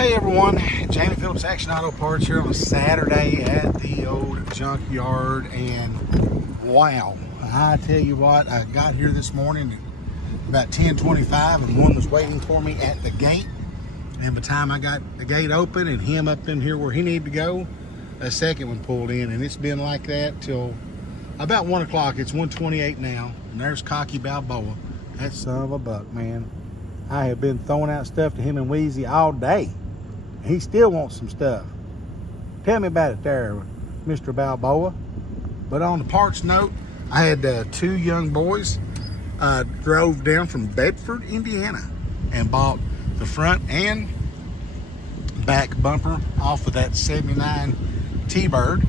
Hey everyone, Jamie Phillips Action Auto Parts here on a Saturday at the old junkyard, and wow, I tell you what, I got here this morning about 10:25 and one was waiting for me at the gate, and by the time I got the gate open and him up in here where he needed to go, a second one pulled in, and it's been like that till about 1 o'clock. It's 1:28 now, and there's Cocky Balboa. That son of a buck, man. I have been throwing out stuff to him and Wheezy all day. He still wants some stuff. Tell me about it there, Mr. Balboa. But on the parts note, I had two young boys drove down from Bedford, Indiana, and bought the front and back bumper off of that 79 T-Bird.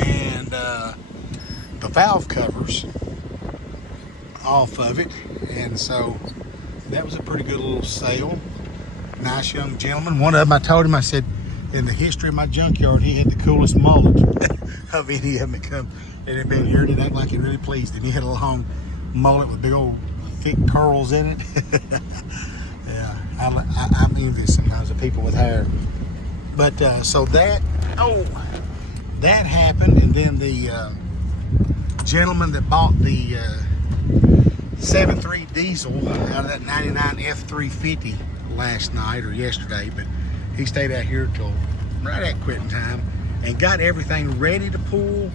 And the valve covers off of it. And so that was a pretty good little sale. Nice young gentleman. One of them, I told him, I said, in the history of my junkyard, he had the coolest mullet of any of them that come that had been here. And it acted like it really pleased him. He had a long mullet with big old thick curls in it. Yeah, I'm envious sometimes of people with hair. But so that happened, and then the gentleman that bought the 7.3 diesel out of that 99 F350 last night or yesterday, but he stayed out here till right at quitting time and got everything ready to pull.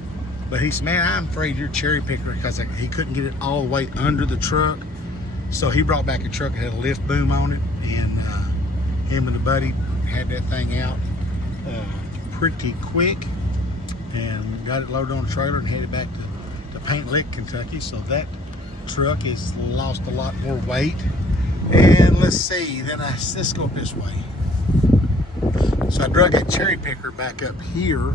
But he said, man, I'm afraid you're cherry picker, because he couldn't get it all the way under the truck. So he brought back a truck that had a lift boom on it, and him and the buddy had that thing out pretty quick and got it loaded on the trailer and headed back to Paint Lick, Kentucky. So that truck has lost a lot more weight. And let's see, then let's go up this way. So I drug that cherry picker back up here.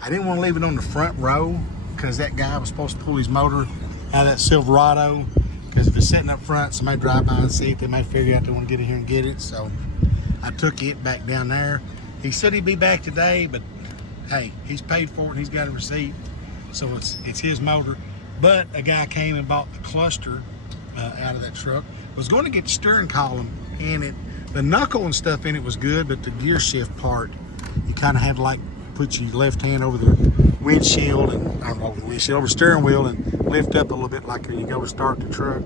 I didn't want to leave it on the front row because that guy was supposed to pull his motor out of that Silverado, because if it's sitting up front, somebody drive by and see it, they might figure out they want to get in here and get it. So I took it back down there. He said he'd be back today, but hey, he's paid for it, he's got a receipt, so it's his motor. But a guy came and bought the cluster out of that truck. Was going to get the steering column in it. The knuckle and stuff in it was good, but the gear shift part, you kind of had to like put your left hand over the windshield, and over the steering wheel, and lift up a little bit like you go to start the truck.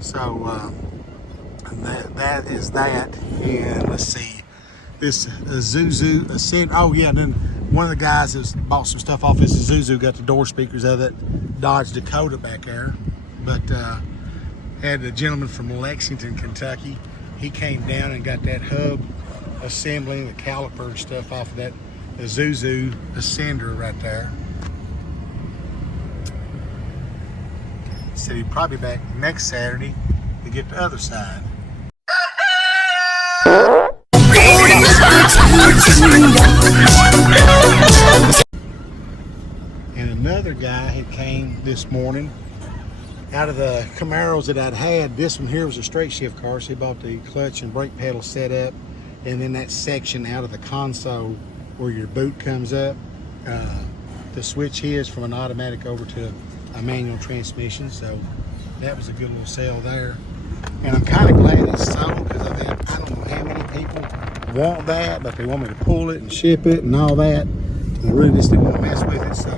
So that is that. And let's see, this Isuzu Ascend. Oh yeah, then one of the guys that's bought some stuff off his Isuzu got the door speakers out of that Dodge Dakota back there. But had a gentleman from Lexington, Kentucky. He came down and got that hub assembly, the caliper and stuff off of that Isuzu Ascender right there. Said he'd probably be back next Saturday to get the other side. And another guy had came this morning out of the Camaros that I'd had. This one here was a straight shift car, so he bought the clutch and brake pedal set up, and then that section out of the console where your boot comes up to switch his from an automatic over to a manual transmission. So that was a good little sale there, and I'm kind of glad it's sold, because I don't know how many people want that, but they want me to pull it and ship it and all that, and I really just didn't want to mess with it. So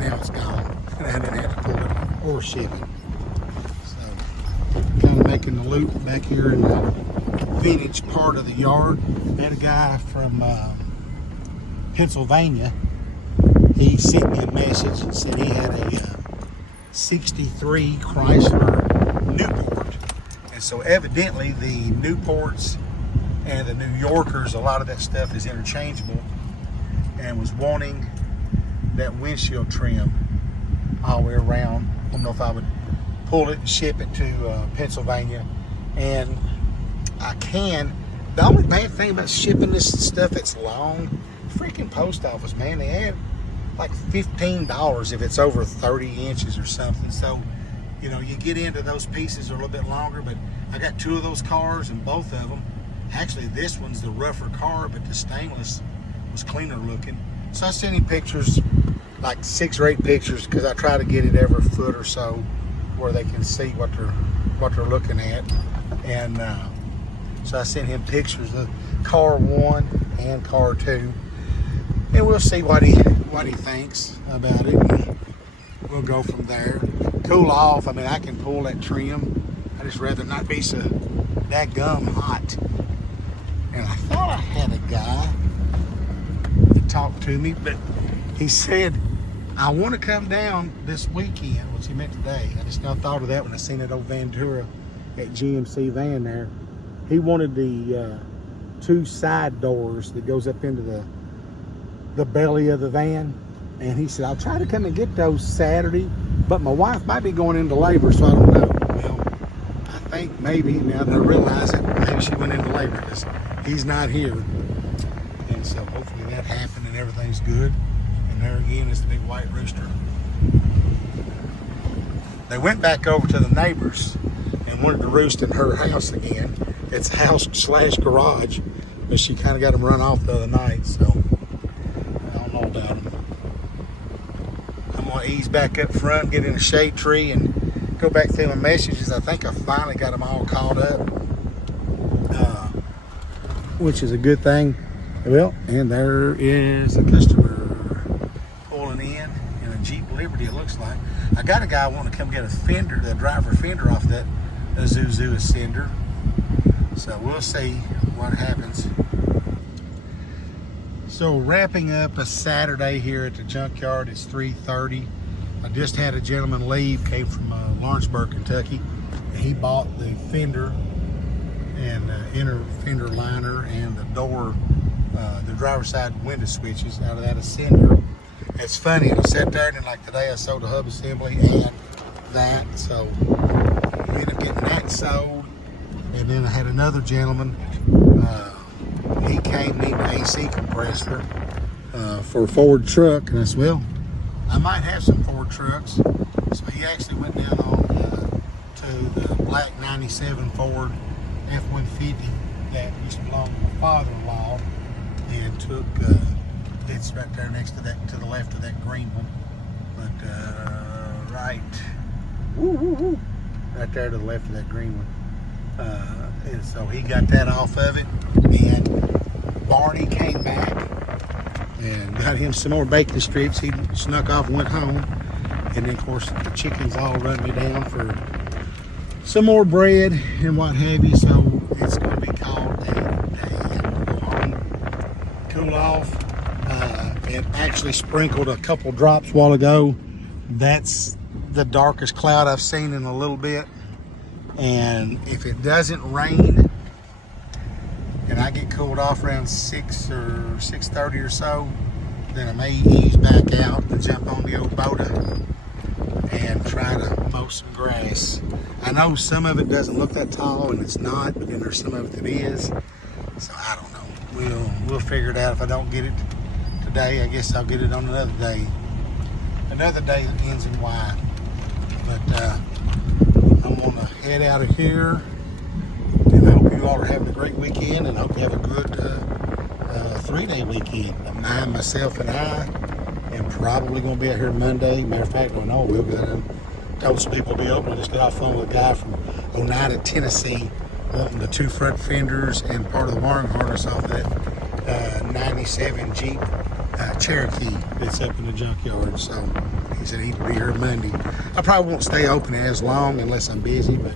now it's gone, and I didn't have to pull it or ship it. Kind of making the loop back here in the vintage part of the yard. Had a guy from Pennsylvania. He sent me a message and said he had a 63 Chrysler Newport, and so evidently the Newports and the New Yorkers, a lot of that stuff is interchangeable, and was wanting that windshield trim all the way around. I don't know if I would pull it and ship it to Pennsylvania, and I can. The only bad thing about shipping this stuff that's long, freaking post office, man, they add like $15 if it's over 30 inches or something. So, you know, you get into those pieces are a little bit longer, but I got two of those cars, and both of them, actually this one's the rougher car, but the stainless was cleaner looking. So I sent him pictures, like 6 or 8 pictures, because I try to get it every foot or so where they can see what they're looking at. And So I sent him pictures of car 1 and car 2. And we'll see what he thinks about it. And we'll go from there. Cool off. I mean, I can pull that trim. I just rather not be so dadgum hot. And I thought I had a guy that talked to me, but he said, I want to come down this weekend, which he meant today. I just now thought of that when I seen that old Ventura at GMC van there. He wanted the 2 side doors that goes up into the belly of the van. And he said, I'll try to come and get those Saturday, but my wife might be going into labor, so I don't know. Well, I think maybe, now that I realize it, maybe she went into labor because he's not here. And so hopefully that happened and everything's good. And there again is the big white rooster. They went back over to the neighbors and wanted to roost in her house again. It's house/garage, but she kind of got them run off the other night, so I don't know about them. I'm going to ease back up front, get in a shade tree, and go back through my messages. I think I finally got them all caught up, which is a good thing. Well, and there is a customer pulling in a Jeep Liberty, it looks like. I got a guy wanting to come get a fender, the driver fender off that Isuzu Ascender. So we'll see what happens. So wrapping up a Saturday here at the junkyard. It's 3:30. I just had a gentleman leave, came from Lawrenceburg, Kentucky. He bought the fender and inner fender liner and the door, the driver's side window switches out of that Ascender. It's funny, I sat there and like today I sold a hub assembly and that, so I ended up getting that sold. And then I had another gentleman, he came needing an AC compressor for a Ford truck, and I said, well, I might have some Ford trucks. So he actually went down on to the black 97 Ford F-150 that used to belong to my father-in-law, and took, it's right there next to that, to the left of that green one, but right there to the left of that green one. And so he got that off of it, and Barney came back and got him some more bacon strips. He snuck off and went home, and then of course the chickens all run me down for some more bread and what have you. So it's going to be called a go home, cool off. It actually sprinkled a couple drops a while ago. That's the darkest cloud I've seen in a little bit. And if it doesn't rain and I get cooled off around 6 or 6:30 or so, then I may ease back out and jump on the old Boda and try to mow some grass. I know some of it doesn't look that tall, and it's not, but then there's some of it that is. So I don't know. We'll figure it out. If I don't get it today, I guess I'll get it on another day. Another day that ends in Y. But I'm going to head out of here, and I hope you all are having a great weekend, and I hope you have a good 3-day weekend. Myself and I am probably going to be out here Monday. Matter of fact, I know we'll go. Told some people to be open. I just got off the phone with a guy from Oneida, Tennessee, wanting the 2 front fenders and part of the wiring harness off that 97 Jeep Cherokee that's up in the junkyard. So he said he'd be here Monday. I probably won't stay open as long unless I'm busy, but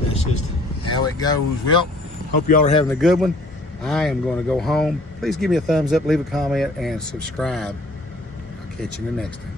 that's just how it goes. Well, hope y'all are having a good one. I am going to go home. Please give me a thumbs up, leave a comment, and subscribe. I'll catch you in the next one.